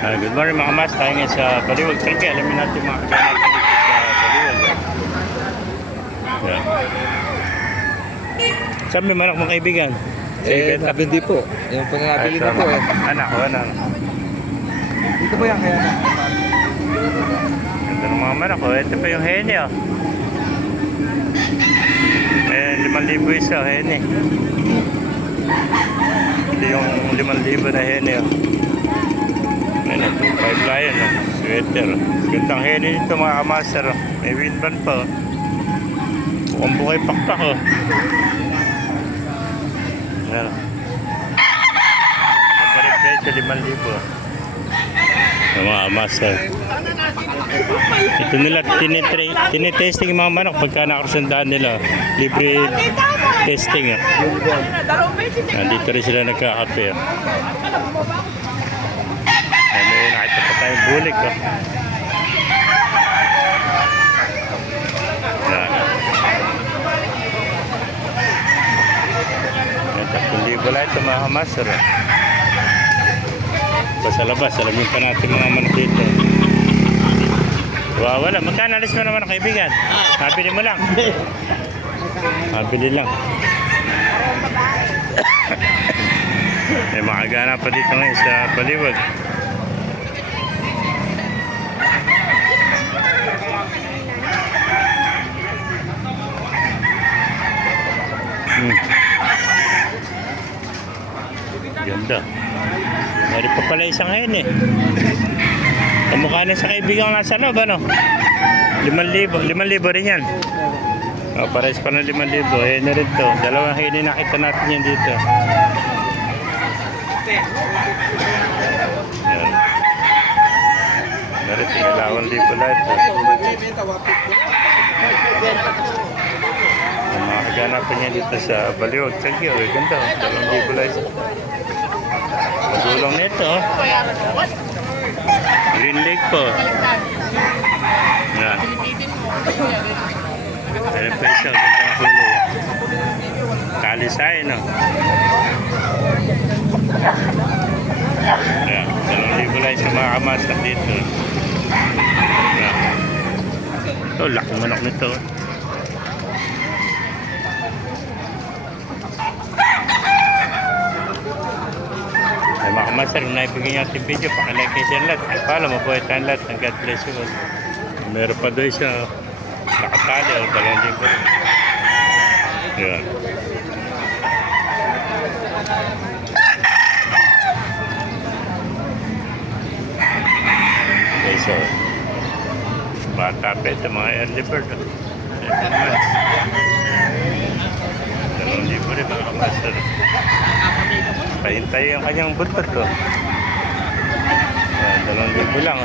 Good morning mga mas, tayo ngayon sa Baliwag. Trike, alamin natin mga kaganap dito sa Baliwag. Yan. Saan may manok mga kaibigan? Nabindi po. Yung pananabili na po eh. Anak ko, anak. Dito po yan kaya na. Ganda ng mga manok ko. Ito pa yung hene oh. Eh, 5,000 isa hene. Ito yung 5,000 na hene oh. Ayan, 2,500 lion oh. Sweater oh. Gandang hene nito mga kamaster oh. May windband pa oh. Mukhang bukay pakpak oh. Ayan oh. Maganda rin presyo 5,000 oh. Yung mga kamaster. Ito nila tinitesting yung mga manok pagka nakarusandaan nila. Libre testing oh. Nandito rin sila nagkakape oh. May nakita pa tayong bulik oh. Yan. 3,000 lang ito mga kamaster oh. Sa labas, alamin pa natin mga manok dito. Wow, wala. Magkano alis mo naman ang kaibigan? Nabili mo lang. Nabili lang. May mga gana pa dito ngayon sa Baliwag. Ganda. Meron pa pala isang hen eh. Kamukha na sa kaibigan nasa loob ano? 5,000 rin yan. Oh, pares pa ng 5,000. Hen na rin to. Dalawang hen na nakita natin yan dito. Yan. Meron 2,000 lahat to. Ang mga kaganapan niya dito sa Baliwag. Thank you. Ganda. 2,000 lahat. Magulong nito oh. Green Lake po. Yan. Ayan pa isa. Ganda ng kulay. Kalisay no. Ayan. 2,000 lang sa mga kamasak dito. Ayan. Ito, laki manok nito. Ay mga kamaster, kung naibigyan natin video, pakilike kayo siya lahat. Ay pala, mabuhay tayong lahat. God bless you. Meron pa doon siya. Nakatali o 2,000. Yan. Okay, so bata pa ito mga early bird. 7 months. 2,000 rin mga kamaster. Pahintay ang kanyang buntot to. 2,000 lang.